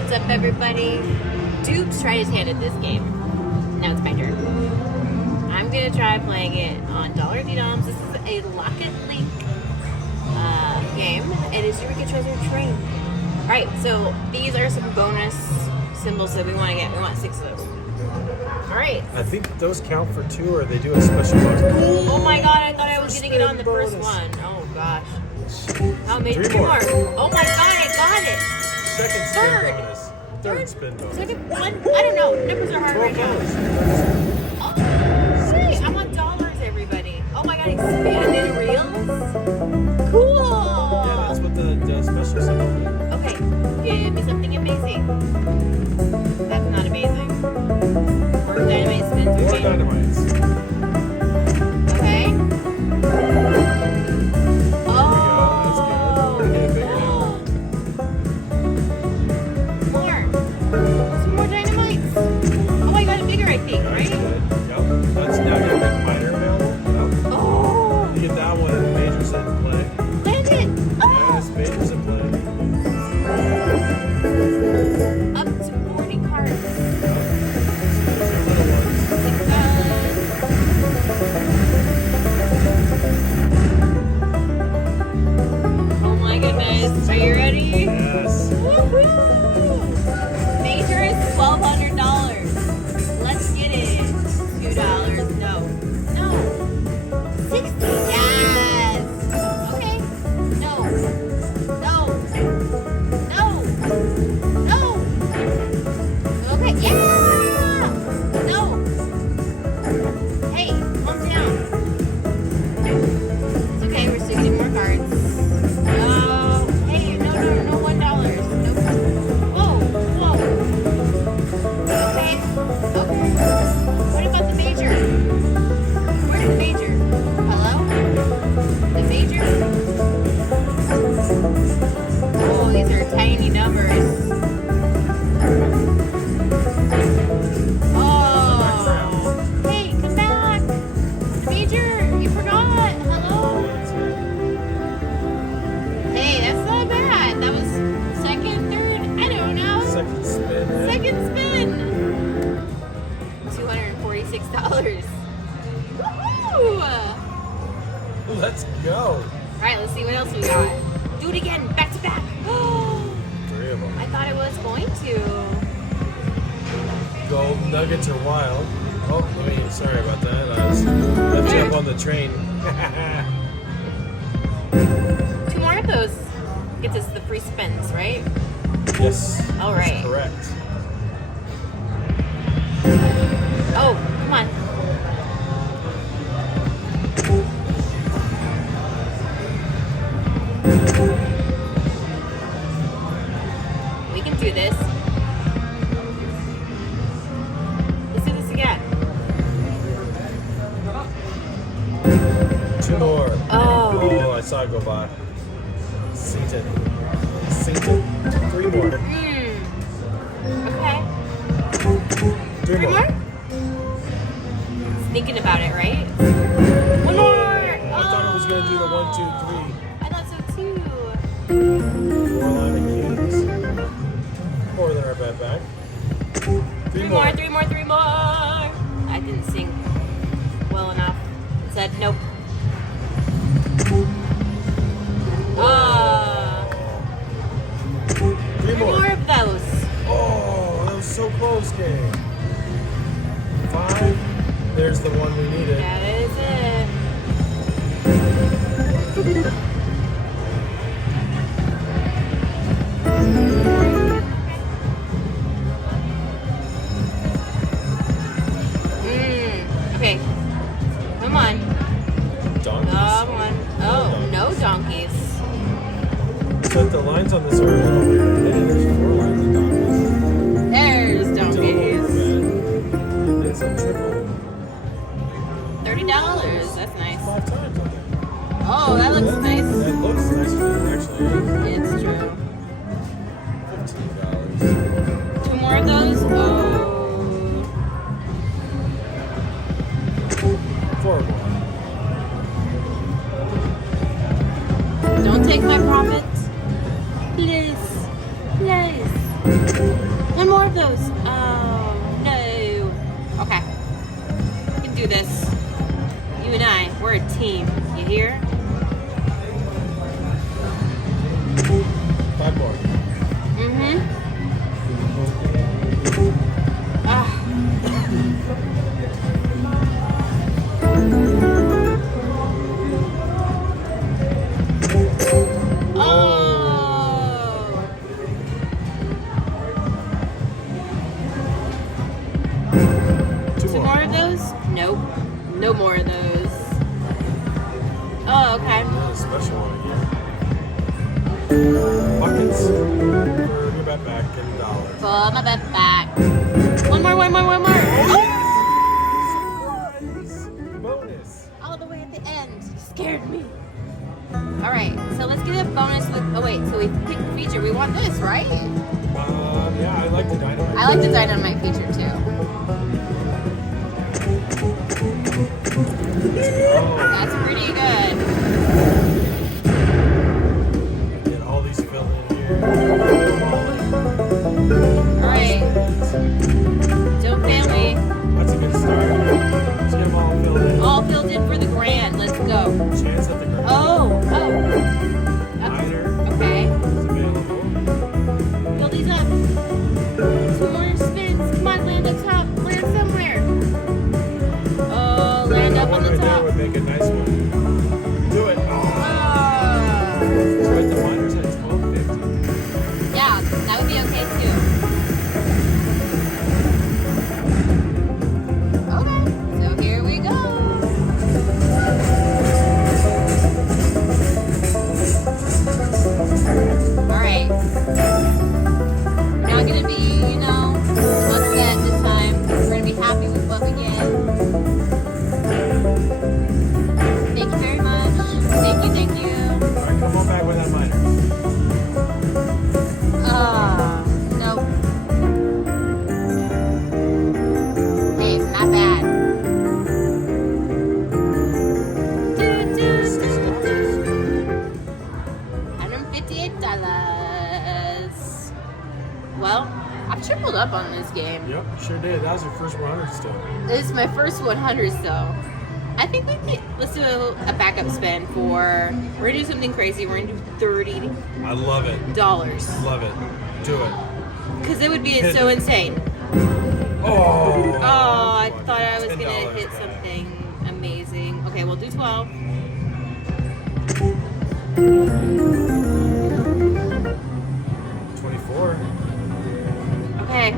What's up, everybody? Duke's tried his hand at this game. Now it's my turn. I'm gonna try playing it on Dollar D-Doms. This is a Lock and Link game. It is EUREKA TREASURE TRAIN. Alright, so these are some bonus symbols that we want to get. We want 6 of those. Alright. I think those count for 2, or they do a special bonus. Oh my god, I thought I was getting it on the first one. Oh gosh. Oh, maybe 3 more. Oh my god, I got it! Second spin bonus. Third spin bonus. Second one? I don't know. Numbers are hard right now. Oh, sweet. I want dollars, everybody. Oh my god, expanded reels? Cool! Yeah, that's what the special symbol is. Okay, give me something amazing. That's not amazing. More dynamite spins. More dynamites. Okay. Are you ready? Yes. Woohoo! Major is $1,200. Let's get it. $2. No. No. 60. Yes. Okay. No. No. No. No. Okay. Yeah. No. Hey, calm down. It's okay. We're still getting more cards. $246. Woohoo! Let's go. Alright, let's see what else we got. Do it again, back to back. 3 of them. I thought it was going to. Gold nuggets are wild. Oh, sorry about that. I left you up on the train. 2 more of those gets us the free spins, right? Yes. All right. That's correct. Oh, come on. We can do this. Let's do this again. 2 more. Oh, I saw it go by. Seated. 3 more. Okay. 3 more. Thinking about it, right? 1 more! I thought it was going to do the 1, 2, 3. I thought so too. 4 line of keys. 4 that are bad back. 3 more. 3 more. I didn't sing well enough. It said nope. 3 more of those. Oh, that was so close, gang. 5. There's the one we needed. That is it. Okay. Come on. Donkeys. Come on. Oh, no donkeys. But the lines on this are a little weird. Maybe there's 4 lines of donkeys. There's donkeys. It's a triple. $30. That's nice. 5 times on it. Oh, that looks nice. That looks nicer than it actually is. It's true. $15. 2 more of those? Oh. 4 more. Don't take my profits. Please. Please. of those. Oh, no. Okay. We can do this. You and I, we're a team. You hear? 5 more. Mm-hmm. Ah. Oh. 2 Two more of those? Nope. No more of those. Oh, okay. There's a special one here. Buckets for your backpack and dollars. Pull my butt back. One more. Surprise! Bonus. All the way at the end. You scared me. All right, so let's get a bonus with. Oh wait, so we picked the feature. We want this, right? Yeah, I like the dynamite. I like the dynamite feature too. Oh, That's pretty good. get all these filled in here. All right, don't fail me. That's a good start. Let's get them all filled in. All filled in for the grand. Let's go. Chance at the grand. Oh. Minor Okay. is available. Fill these up. 2 more spins. Come on, land up top. Land somewhere. Oh, land up on One the right there top. would make a nice one. Do it. Oh. So the miners at 12.50. Yeah, that would be okay too. Okay, so here we go. Alright. We're not gonna be, upset this time. We're gonna be happy with what we get. Thank you very much. Thank you. Alright, come on back with that miner. Nope. Hey, not bad. $158. Well, I've tripled up on this game. Yep, sure did. That was your first 100 still. This is my first 100 still. I think let's do a backup spin for, we're gonna do something crazy. We're gonna do $30. I love it. Love it. Do it. Because it would be Hit so it. insane. Oh. I thought I was $10 gonna hit back. something amazing. Okay, we'll do 12. 24. Okay.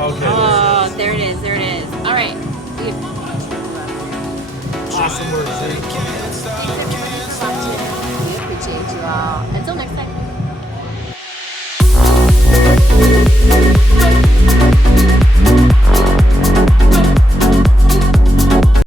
Okay. Oh, there it is. All right. Awesome work, Zane.